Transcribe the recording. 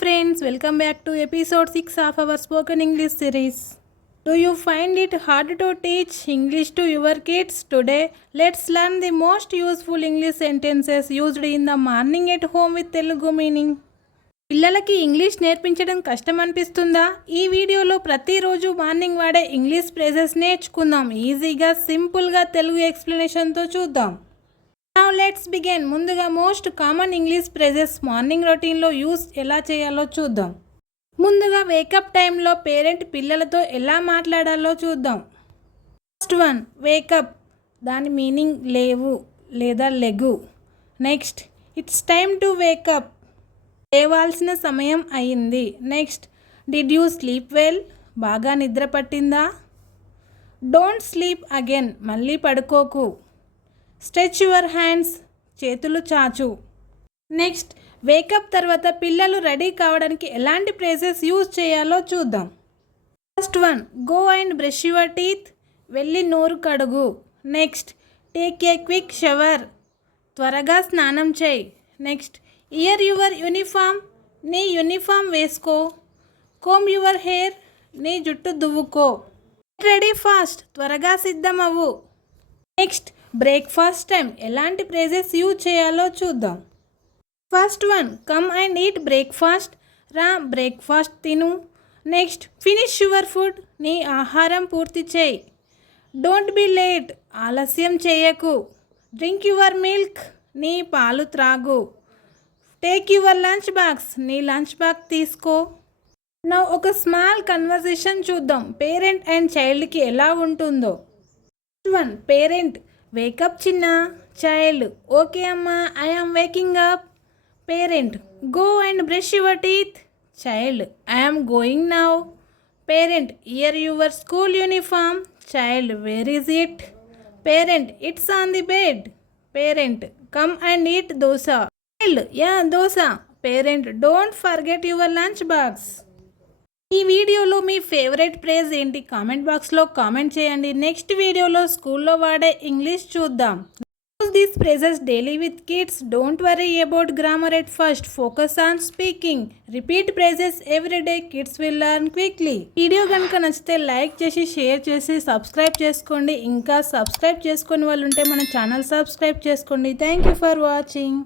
Friends welcome back to episode six of our spoken English series do you find it hard to teach English to your kids today let's learn the most useful English sentences used in the morning at home with Telugu meaning పిల్లలకి English నేర్పించడం కష్టం అనిపిస్తుందా ఈ వీడియోలో ప్రతిరోజు morning వాడే English praises నేర్చుకుందాం ఈజీగా సింపుల్గా తెలుగు ఎక్స్ప్లెనేషన్తో చూద్దాం నౌ లెట్స్ బిగెన్ ముందుగా most common English phrases morning రొటీన్లో యూస్ ఎలా చేయాలో చూద్దాం ముందుగా వేకప్ టైంలో పేరెంట్ పిల్లలతో ఎలా మాట్లాడాలో చూద్దాం ఫస్ట్ వన్ వేకప్ దాని మీనింగ్ లేవు లేదా లెగు next it's time to wake up లేవాల్సిన సమయం అయింది next did you sleep well బాగా నిద్ర పట్టిందా డోంట్ స్లీప్ అగైన్ మళ్ళీ పడుకోకు స్ట్రెచ్ యువర్ హ్యాండ్స్ చేతులు చాచు నెక్స్ట్ వేకప్ తర్వాత పిల్లలు రెడీ కావడానికి ఎలాంటి ప్లేసెస్ యూజ్ చేయాలో చూద్దాం first one go and brush your teeth వెళ్ళి నోరు కడుగు next take a quick shower త్వరగా స్నానం చేయి నెక్స్ట్ ఇయర్ యువర్ యూనిఫామ్ నీ యూనిఫామ్ వేసుకో కోమ్ యువర్ హెయిర్ నీ జుట్టు దువ్వుకో రెడీ ఫాస్ట్ త్వరగా సిద్ధమవు నెక్స్ట్ బ్రేక్ఫాస్ట్ టైం ఎలాంటి ప్రేజెస్ యూజ్ చేయాలో చూద్దాం first one come and eat breakfast రా బ్రేక్ఫాస్ట్ తిను నెక్స్ట్ ఫినిష్ యువర్ ఫుడ్ నీ ఆహారం పూర్తి చేయి డోంట్ బి లేట్ ఆలస్యం చేయకు డ్రింక్ యువర్ మిల్క్ నీ పాలు త్రాగు టేక్ యువర్ లంచ్ బాక్స్ నీ లంచ్ బాగ్ తీసుకో నా ఒక స్మాల్ కన్వర్జేషన్ చూద్దాం పేరెంట్ అండ్ చైల్డ్కి ఎలా ఉంటుందో One, parent, wake up Chinna. Child, okay Amma, I am waking up. Parent, go and brush your teeth. Child, I am going now. Parent, here your school uniform. Child, where is it? Parent, it's on the bed. Parent, come and eat dosa. Child, yeah, dosa. Parent, don't forget your lunch box. మీ favourite phrase ఏంటి comment బాక్స్లో comment చేయండి next వీడియోలో స్కూల్లో వాడే English చూద్దాం these phrases daily with kids don't worry about grammar at first focus on speaking repeat phrases every day kids will learn quickly video కనుక నచ్చితే లైక్ చేసి షేర్ చేసి సబ్స్క్రైబ్ చేసుకోండి ఇంకా సబ్స్క్రైబ్ చేసుకునే వాళ్ళు ఉంటే మన ఛానల్ సబ్స్క్రైబ్ చేసుకోండి థ్యాంక్ యూ ఫర్ వాచింగ్